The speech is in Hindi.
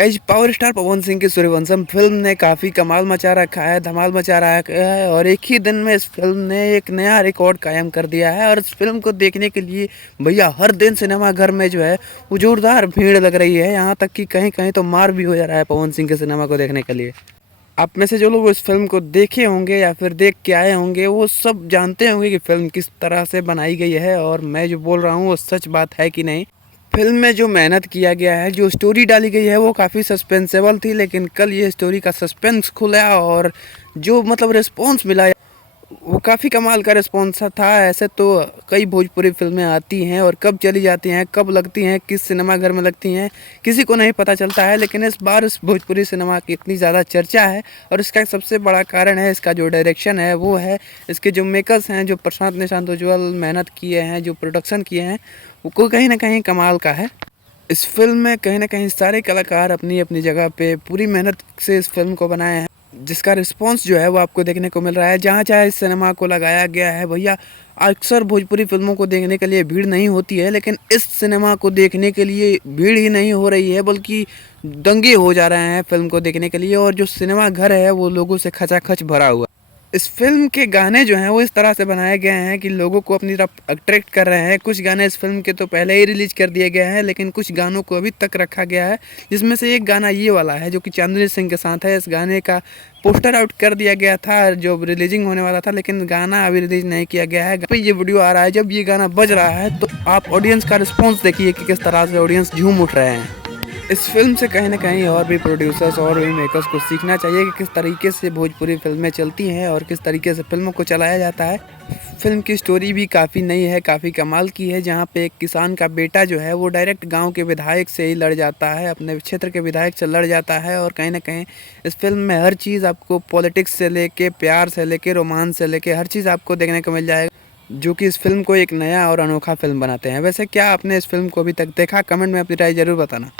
Guys power star Pawan Singh की सूर्यवंशम फिल्म ने काफ़ी कमाल मचा रखा है, धमाल मचा रखा है और एक ही दिन में इस फिल्म ने एक नया रिकॉर्ड कायम कर दिया है। और इस फिल्म को देखने के लिए भैया हर दिन सिनेमा घर में जो है वो जोरदार भीड़ लग रही है। यहाँ तक कि कहीं कहीं तो मार भी हो जा रहा है पवन सिंह के सिनेमा को देखने के लिए। आप में से जो लोग इस फिल्म को देखे होंगे या फिर देख के आए होंगे वो सब जानते होंगे कि फिल्म किस तरह से बनाई गई है और मैं जो बोल रहा हूँ वो सच बात है कि नहीं। फिल्म में जो मेहनत किया गया है, जो स्टोरी डाली गई है वो काफ़ी सस्पेंसेबल थी, लेकिन कल ये स्टोरी का सस्पेंस खुला और जो मतलब रिस्पॉन्स मिला वो काफ़ी कमाल का रिस्पॉन्स था। ऐसे तो कई भोजपुरी फिल्में आती हैं और कब चली जाती हैं, कब लगती हैं, किस सिनेमा घर में लगती हैं, किसी को नहीं पता चलता है। लेकिन इस बार इस भोजपुरी सिनेमा की इतनी ज़्यादा चर्चा है और इसका सबसे बड़ा कारण है इसका जो डायरेक्शन है, वो है इसके जो मेकर्स हैं, जो प्रशांत निशांत उज्ज्वल मेहनत किए हैं, जो प्रोडक्शन किए हैं वो कहीं ना कहीं कमाल का है। इस फिल्म में कहीं ना कहीं सारे कलाकार अपनी अपनी जगह पे पूरी मेहनत से इस फिल्म को बनाए हैं, जिसका रिस्पांस जो है वो आपको देखने को मिल रहा है। जहाँ चाहे इस सिनेमा को लगाया गया है भैया। अक्सर भोजपुरी फिल्मों को देखने के लिए भीड़ नहीं होती है, लेकिन इस सिनेमा को देखने के लिए भीड़ ही नहीं हो रही है, बल्कि दंगे हो जा रहे हैं फिल्म को देखने के लिए। और जो सिनेमा घर है वो लोगों से खचाखच भरा हुआ। इस फिल्म के गाने जो हैं वो इस तरह से बनाए गए हैं कि लोगों को अपनी तरफ अट्रैक्ट कर रहे हैं। कुछ गाने इस फिल्म के तो पहले ही रिलीज कर दिए गए हैं, लेकिन कुछ गानों को अभी तक रखा गया है, जिसमें से एक गाना ये वाला है जो कि चांदनी सिंह के साथ है। इस गाने का पोस्टर आउट कर दिया गया था जो रिलीजिंग होने वाला था, लेकिन गाना अभी रिलीज नहीं किया गया है। ये वीडियो आ रहा है, जब ये गाना बज रहा है तो आप ऑडियंस का रिस्पॉन्स देखिए कि किस तरह से ऑडियंस झूम उठ रहे हैं। इस फिल्म से कहीं ना कहीं और भी प्रोड्यूसर्स और भी मेकर्स को सीखना चाहिए कि किस तरीके से भोजपुरी फिल्में चलती हैं और किस तरीके से फिल्मों को चलाया जाता है। फिल्म की स्टोरी भी काफ़ी नई है, काफ़ी कमाल की है, जहाँ पे एक किसान का बेटा जो है वो डायरेक्ट गांव के विधायक से ही लड़ जाता है, अपने क्षेत्र के विधायक से लड़ जाता है। और कहीं ना कहीं इस फिल्म में हर चीज़ आपको पॉलिटिक्स से लेके, प्यार से लेके, रोमांस से लेके हर चीज़ आपको देखने को मिल जाएगा, जो कि इस फिल्म को एक नया और अनोखा फिल्म बनाते हैं। वैसे क्या आपने इस फिल्म को अभी तक देखा? कमेंट में अपनी राय ज़रूर बताना।